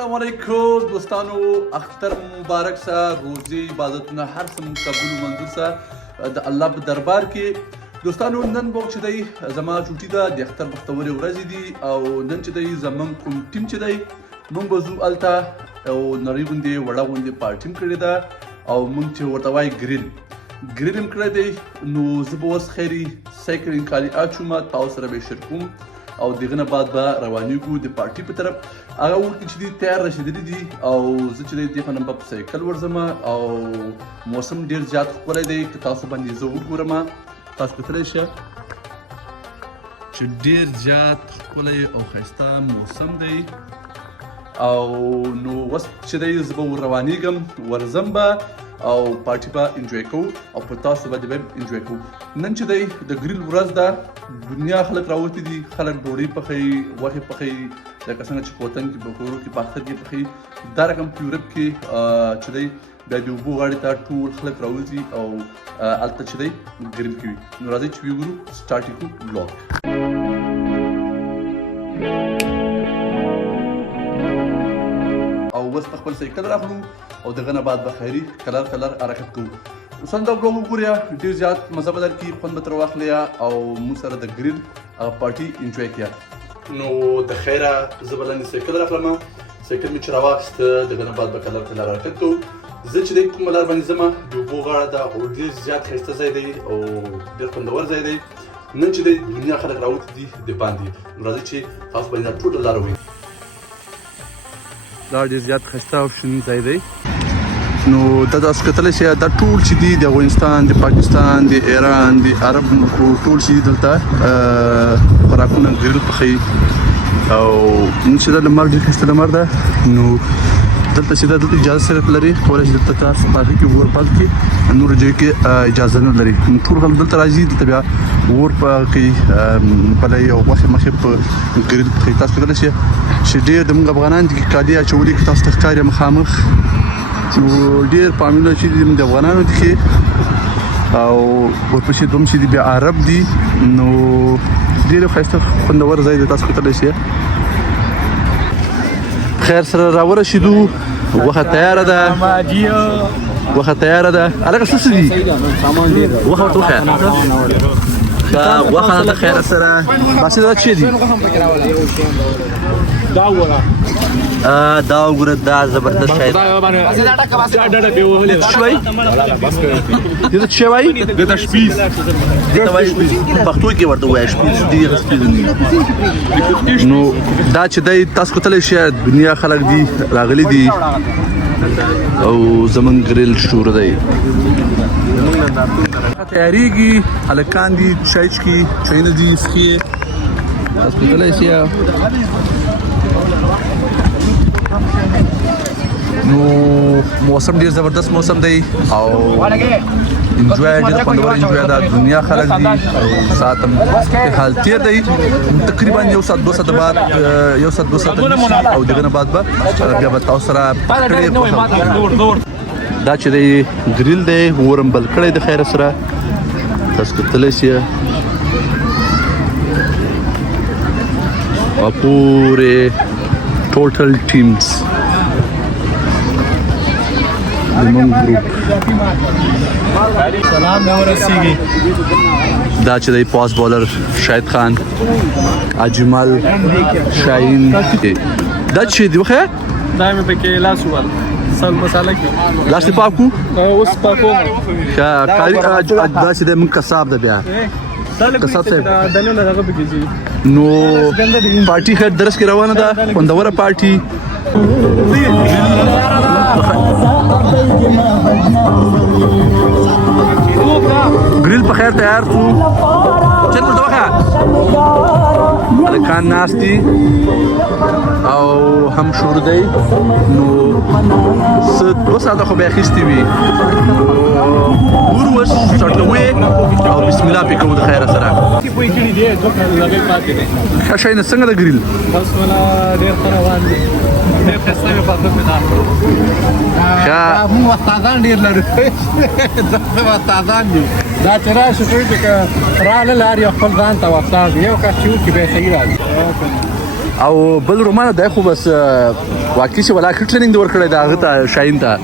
السلام علیکم دوستانو، اختر مبارک سه، روزي عبادتونه هر څه قبول و منظور سه د الله په دربار کې. دوستانو نن به چې دی زما چوټي ده د اختر بختورې ورځې دي او نن چې دی زمون کوم ټیم چې دی مونږ به ځو هلته او نړۍ غوندې وړه غوندې پارټي م کړې ده او مونږ چې ورته وایي ګریل م کړی دی. نو زه به اوس خیري سایکلینګ کالي اچوم، تاسو سره به شیر کوم او دغه نه بعد به روانېږو د پارټي په طرف. هغه ورته چې دي تیار رسېدلي دي او زه چې دی دغه نه به په سایکل ورځم او موسم ډېر زیات ښکلی دی. که تاسو باندې زه وګورم تاسو کتلی شئ چې ډېر زیات ښکلی او ښایسته موسم دی او نو اوس چې دی زه به ور روانېږم، ورځم به او پارټي به انجوی کوو او په تاسو باندې به انجوی کوو. نن چې دی د ګریل ورځ ده، دنیا خلک راوتي دي، خلک ډوډۍ پخوي، غوښې پخوي، لکه څنګه چې په وطن کې په کورو کې په اختر کې پخوي. دا رقم په یورپ کې چې دی بیا د اوبو غاړې ته ټول خلک راوځي او هلته چې دی ګریل کوي. نو راځئ چې وګورو، سټارټ یې کړو بلاګ. او اوس په خپل سایکل راغلو او دغه نه بعد به خیري کلر حرکت کوو. اوس هم دا بلاګ وګورئ، ډېر زیات مزه به درکړي، خوند به ترې واخلئ او موږ سره د ګریل هغه پارټي انجوی کړه. نو د خیره زه به لاندې سایکل راخلم، سایکل مې چې راواخیسته دغه نه بعد به کلر حرکت کوو. زه چې دی کومه لار باندې ځم د اوبو غاړه ده او ډېر زیات ښایسته ځای دی او ډېر خوندور ځای دی. نن چې دی دنیا خلک راوتي دي د باندې. نو راځئ چې تاسو باندې دا ټوله لاره ووینئ. دا ډېر زیات ښایسته او شین ځای دی. نو دا تاسو کتلی شئ دا ټول چې دي د افغانستان، د پاکستان، د ایران، د عرب ملکو ټول چې دي دلته خوراکونه ګریل پخوي او نن چې دا لمر ډېر ښایسته لمر ده. نو دلته چې دا دلته اجازه صرف لري، کولی شي دلته تاسو په هغې کې اور بل کړي، نورو ځایو کې اجازه نه لري. ټول خلک دلته راځي، دلته بیا اور کوي، پلی او غوښې مخې په ګریل پخوي. تاسو کتلی شئ چې ډېر د موږ افغانان دي کالي اچولي، که تاسو ته ښکاري مخامخ. نو ډېر پاملونه چې دي د افغانانو دي کې او ورپسې دوم چې دي بیا عرب دي. نو ډېر ښایسته خوندور ځای دی، تاسو کتلی شئ. خیر سره راورسېدو، غوښه تیاره ده، غوښه تیاره ده. هلکه څه څه دي؟ غوښه ورته وښیه. غوښه ده خیره سره. باسي دا څه دي؟ دا وګوره، دا زبردست شی دی. شوی دې ته څه وایي؟ دې ته شپیز، دې ته وایي پښتو کې ورته وایي شپیز. دې شپیز. نو دا چې دی تاسو کتلی شئ دنیا خلک دي راغلي دي او زمونږ ګریل شروع دی. تیارېږي، هلکان دي چای چکي، چایونه دي څښي، تاسو کتلی شئ. نو موسم ډېر زبردست موسم دی او انجوی ډېر خوندور انجوی ده. دنیا خلک دي او ساعت هم حال تیر دی، تقریبا 1 ساعت 2 ساعته بعد 1 ساعت 2 ساعته او دغه نه بعد به بیا به تاسو سره دا چې دی ګریل دی، اور هم بل کړی د خیره سره، تاسو کتلی شئ. او پورې ټوټل ټیمز زمونږ ګروپ دا چې دی پاس بالر شاهد خان، اجمل، شاهین. دا چې دی وښیه، دا مې پکې لاس ووهل، سل مساله کې لاس دې پاک کړو. اوس پاکوم. ښه کاري دا چې دی موږ قصاب ده بیا قصاب صاحب. دنونه دغه پکې ځي. نو پارټي خیر درس کې روانه ده، خوندوره پارټي. ګریل په خیر تیار شو، چل ورته وښیه. هلکان ناست دي او هم شروع دی. نو څه 2 ساعته خو به یې اخیستې وي. ور اوس سټوي او بسم الله پې کوو د خیره سره. ښه شی نه څنګه د ګریل؟ بس ولا ډېر ښه روان دي، ډېر ښایسته مې پاته مې ده. موږ استادان ډېر لرو، دا استادان دي. دا چې راشي چې راغله هر یو خپل ځان ته استاد یو کس چې وکړي بیا صحیح راځي. او بل رومانه دی خو بس واقعي چې ولا ټریننګ دی ورکړی دا هغه ته شاهین ته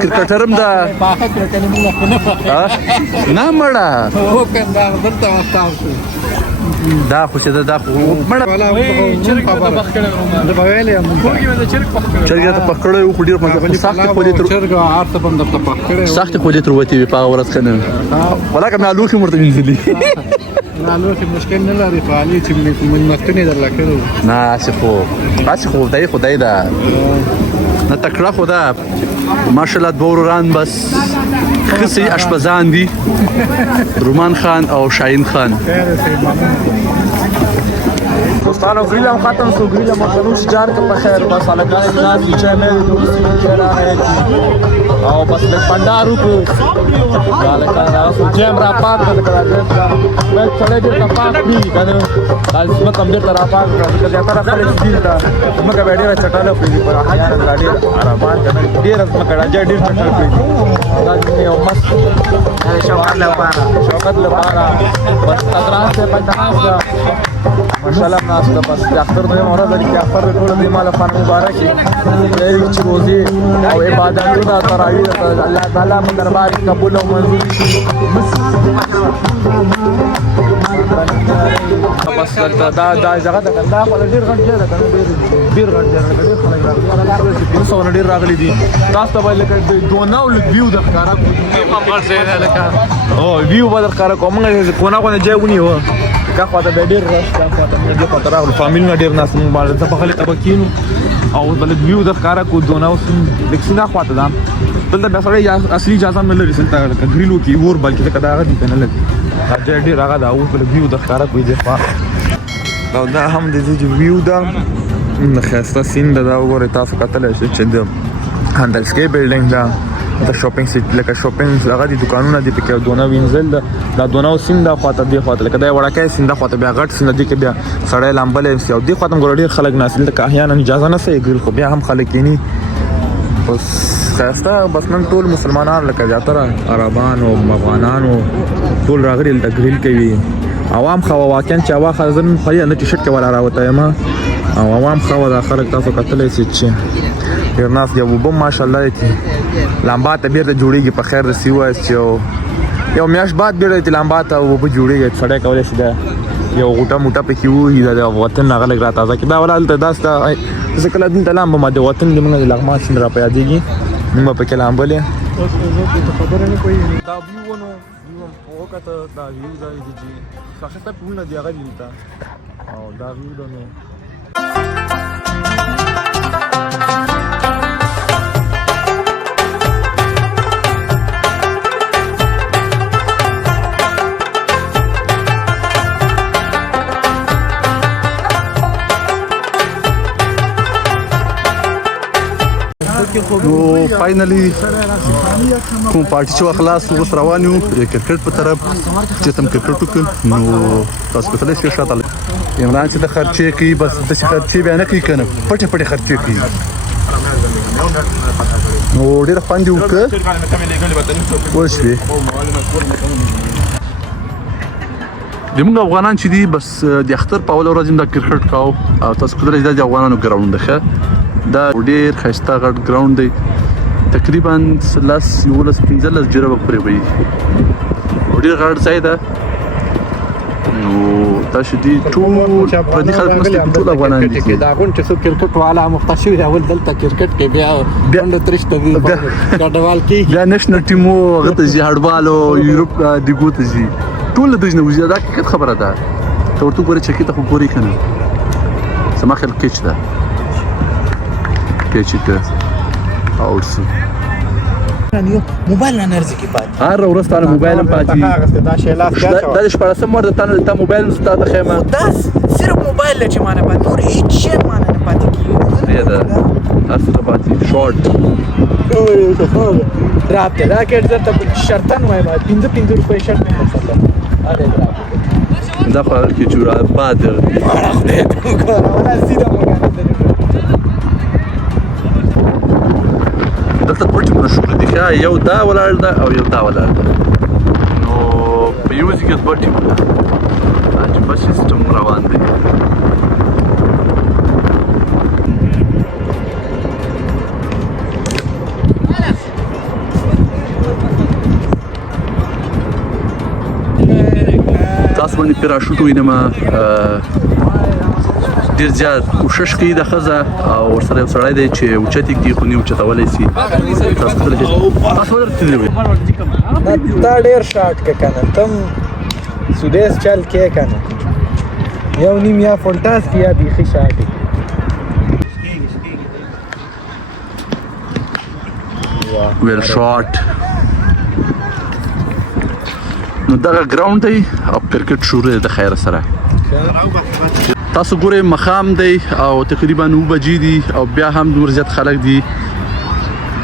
کرکټر هم دا پاخه کرکټر موږ نه پاخه نه مړه هو کنده دلته واستاو دا خو شه دا خو مړه چرګ ته پخ کړو دا ویلې موږ د چرګ پخ کړو چرګ ته پخ کړو خو ډیر مګه سخت خولې تر چرګ هارته بند ته پخ کړو سخت خولې تر وتی په ورځ کنه ولا کوم الوخي مرته وینځلې الوخي مشکل نه لري فعالي چې من مستنی درلا کړو نه اسه خو خدای دا نه تکړه خدا ماشاءالله دوران بس خسي اشپزان دي رومان خان او شاهین خان دوستانو گریل هم ختم شو گریل هم خنوش جان که بخیر بس حلقان ناز کی چه میں دوستی چلا ہے او بس لگ پندارو کو حلقان ناز جیم را پاک کرا میں چلے دیر تا پاک بھی کنه کال اسمه کم دیر را پاک کرا کہ زیادہ خلک دیر تا اسمه کا بیٹے چټاله پری پر احیان غاډي عربان کنه ډیر اسمه کړه جا ډیر چټاله پری دا یو مست شوکت لپاره بس تدران سے پنداس ماشاءالله ناس ته بس ډاکټر دوی مورا د ډاکټر ټول دی مال فن مبارک دی چې روزي او عبادتونه تراویح الله تعالی په دربار قبول او منظور بس دا ځای دا کنده په ډیر غټ ځای دا ډیر غټ ځای دا ډیر خلک راغلي دي څو ډیر راغلي دي تاسو ته ویل کې دونه ول ویو د ښکارا په پر ځای نه لکه او ویو به د ښکارا کومه کو نه ځای ونی و کا خواته به ډیر رش کا خواته دې په طرف فامیل نه ډیر ناس مونږ باندې په خلک تبکینو او بل ویو د ښکارا کو دونه اوس لیکسنا خواته دا بل د سره اصلي اجازه مل لري سنت ګریلو کی ور بلکې کدا غدي کنه لګ دا ډیر هغه دا او بل ویو د ښکارا کوی ځه دا دا هم د دې ویو دا نه خاصه سین دا وګوره تاسو کتل شئ چې د هندلسکي بلډینګ دا د شاپینګ سیټ لکه شاپینګ هغه د دکانونو د پکې دونه وینځل دا دونه سین دا خواته دی خواته لکه دا وړکه سین دا خواته بیا غټ سین دی کې بیا سړی لامبلې او دی خواته ګور ډیر خلک ناسل ته احیانا اجازه نه سي ګل خو بیا هم خلک کینی بس خاصه بس نن ټول مسلمانان لکه زیاتره عربان او افغانان ټول راغلي د ګریل کوي عوام خو واقعا چې هوا خزن خو نه ټي شرټ کې ولا راوته ما او عوام خو د خلک تاسو کتلې چې ډیر ناس دی وبم ماشاءالله دې لامبا ته بیرته جوړیږي په خیر رسی وای چې یو میاش بعد بیرته لامبا ته وب جوړیږي سړی کولای شي دا یو غوټه موټه پکې وې د وطن نغلګ را تازه کې دا ولالته داستا ځکه دین ته لامبا ما د وطن د موږ د لغمان سین را پیدا دیږي موږ په کې لامبلې خبره نه کوي دا ویو نو وکړه دا ویو دا دي چې څه ته پونه دی هغه دي او دا ویو نو نو فاینلی کوم پارټي چې خلاص وس روان یو کرکټ په طرف چې تم کرکټ وکړ نو تاسو کله چې شاته عمران چې د خرچې کوي بس د خرچې بیان کوي کنه پټه خرچې کوي نو ډېر پاندې وکړ وښوي زموږ افغانان چې دي بس د اختر په اول ورځ د کرکټ کاو او تاسو کله چې د افغانانو ګراوند ده دا ډېر ښایسته غټ ګراوند دی تقریبا 15 جربه پورې وي ډېر غټ ځای ده نو تاسو دې ټول په دې خلک مسلې ټول افغانان دي دا غون چې څو کرکټ والا مختصي دی اول دلته کرکټ کې بیا بند ترشته دی ګډوال کې بیا نېشنل ټیمو غته زی هډبال او یورپ دی ګوت زی ټول د دې نو دا حقیقت خبره ده ته ورته ګورې چې کیته خو ګورې کنه سما خل کېچ ده کېچته اورسو موبایل نه نرځي کې پاتې هر ورځ تعالی موبایل هم پاتې دا شیلاس دا شپږم مرده ته موبایل ستاسو خیمه دا صرف موبایل چې مانه پاتې نور هیڅ شی مانه نه پاتې کیږي دا هر څه پاتې شارټ راته دا کې درته شرطن وای ما 15 روپۍ شرط نه وساته اړه دا خو کې جوړه باد ولا سیده مګانه دلته پټ مشهور دي یو دا ولاړ ده او یو دا ولاړ ده نو په یو ځای کې پټ چې بس سیستم روان دی تاسو باندې پیراشوټ وینم ډیر زیات کوشش کوي د ښځه او ورسره یو سړی دی چې اوچتې کړي خو نه اوچتولی شي تاسو کتلی شئ تاسو ولې تللی وئ دا ډېر شاټ که که نه تم سودیس چل کې که نه یو نیم یا فونټاس کې یا بیخي شاټ ویل شاټ نو دغه ګراوند دی او کرکټ شروع دی د خیر سره تاسو ګورئ مخام دی او تقریبا 9 بجې دي او بیا هم دومره زیات خلک دي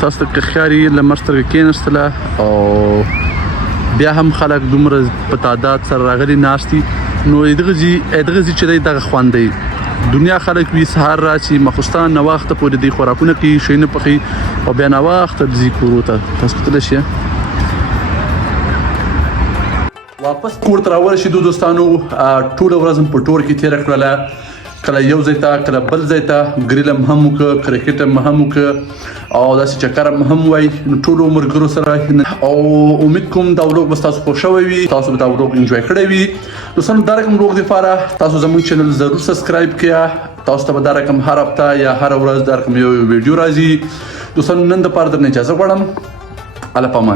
تاسو ته که ښکاري لمر سترګه کېناستله او بیا هم خلک دومره په تعداد سره راغلي ناست دي نو دغه ځي چې دی دغه خوند دی دنیا خلک وي سهار راشي ماخوستان ناوخته پورې دی خوراکونه کوي شی نه پخوي او بیا ناوخته ځي کورو ته تاسو کتلی شئ واپس کور ته راورسېدو دوستانو ټوله ورځ په ټور کې تېره کړله کله یو ځای ته کله بل ځای ته ګریل هم وکړه کرکټ هم وکړه او داسې چکر هم وای نو ټولو ملګرو سره او امید کوم دا ولوګ به تاسو خوښ شوی وي تاسو به دا ولوګ انجوای کړی وي دوستانو دا رقم ولوګ لپاره تاسو زموږ چینل ضرور سبسکرایب کړئ تاسو ته به دا رقم هر هفته یا هر ورځ دا رقم یو ویډیو راځي دوستانو نن دپاره درنه اجازه غواړم الله پامان